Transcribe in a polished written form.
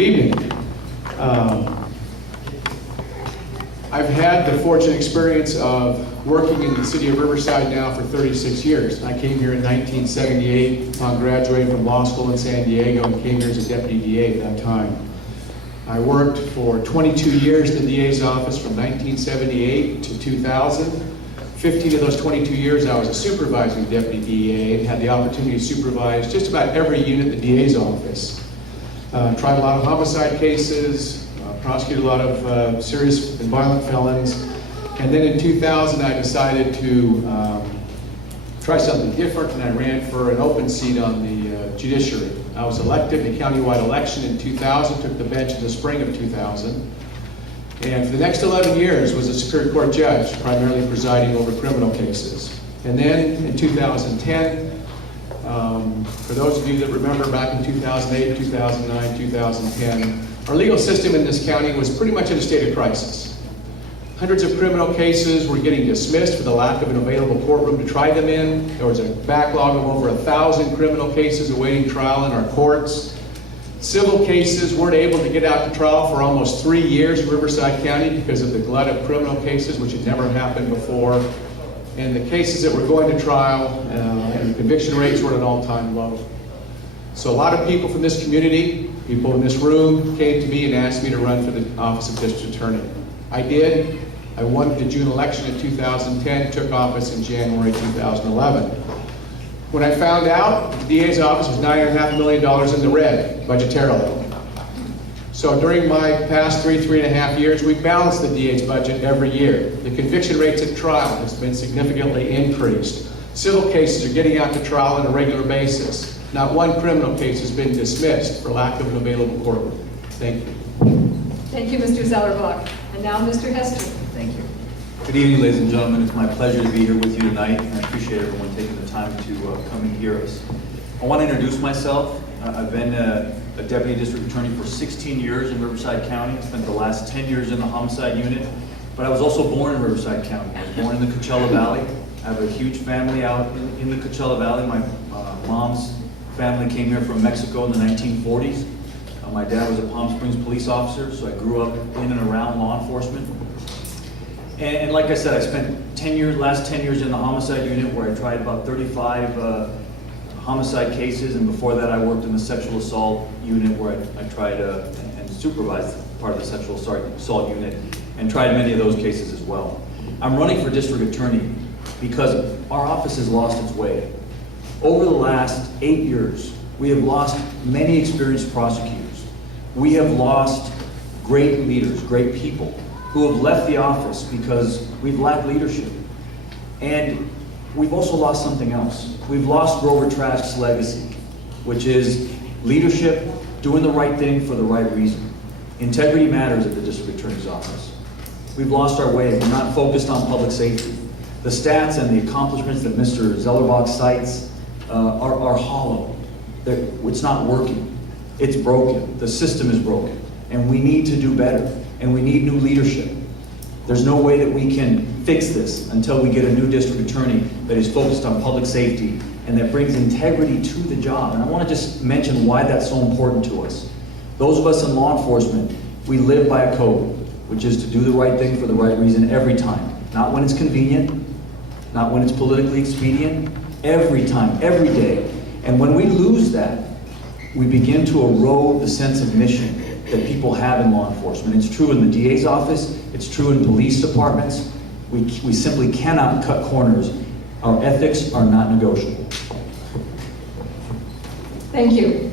Good evening. I've had the fortunate experience of working in the city of Riverside now for 36 years. I came here in 1978 upon graduating from law school in San Diego and came here as a deputy DA at that time. I worked for 22 years in the DA's office from 1978 to 2000. 15 of those 22 years I was a supervising deputy DA and had the opportunity to supervise just about every unit in the DA's office. Tried a lot of homicide cases, prosecuted a lot of serious and violent felons, and then in 2000 I decided to try something different, and I ran for an open seat on the judiciary. I was elected in a countywide election in 2000, took the bench in the spring of 2000, and for the next 11 years was a Superior Court judge, primarily presiding over criminal cases. And then in 2010, for those of you that remember back in 2008, 2009, 2010, our legal system in this county was pretty much in a state of crisis. Hundreds of criminal cases were getting dismissed for the lack of an available courtroom to try them in. There was a backlog of over 1,000 criminal cases awaiting trial in our courts. Civil cases weren't able to get out to trial for almost 3 years in Riverside County because of the glut of criminal cases, which had never happened before. And the cases that were going to trial and the conviction rates were at an all-time low. So a lot of people from this community, people in this room, came to me and asked me to run for the office of district attorney. I did. I won the June election in 2010, took office in January 2011. When I found out, the DA's office was $9.5 million in the red, budgetarily. So during my past three and a half years, we balanced the DA's budget every year. The conviction rates at trial has been significantly increased. Civil cases are getting out to trial on a regular basis. Not one criminal case has been dismissed for lack of an available courtroom. Thank you. Thank you, Mr. Zellerbach. And now Mr. Hester. Thank you. Good evening, ladies and gentlemen. It's my pleasure to be here with you tonight, and I appreciate everyone taking the time to come and hear us. I want to introduce myself. I've been a deputy district attorney for 16 years in Riverside County. I spent the last 10 years in the homicide unit, but I was also born in Riverside County. I was born in the Coachella Valley. I have a huge family out in the Coachella Valley. My mom's family came here from Mexico in the 1940s. My dad was a Palm Springs police officer, so I grew up in and around law enforcement. And like I said, I spent last 10 years in the homicide unit where I tried about 35 homicide cases, and before that I worked in the sexual assault unit where I tried and supervised part of the sexual assault unit and tried many of those cases as well. I'm running for district attorney because our office has lost its way. Over the last 8 years, we have lost many experienced prosecutors. We have lost great leaders, great people who have left the office because we've lacked leadership. And we've also lost something else. We've lost Grover Trask's legacy, which is leadership, doing the right thing for the right reason. Integrity matters at the district attorney's office. We've lost our way. We're not focused on public safety. The stats and the accomplishments that Mr. Zellerbach cites are hollow. It's not working. It's broken. The system is broken. And we need to do better. And we need new leadership. There's no way that we can fix this until we get a new district attorney that is focused on public safety and that brings integrity to the job. And I want to just mention why that's so important to us. Those of us in law enforcement, we live by a code, which is to do the right thing for the right reason every time. Not when it's convenient, not when it's politically expedient, every time, every day. And when we lose that, we begin to erode the sense of mission that people have in law enforcement. It's true in the DA's office, it's true in police departments. We simply cannot cut corners. Our ethics are not negotiable. Thank you.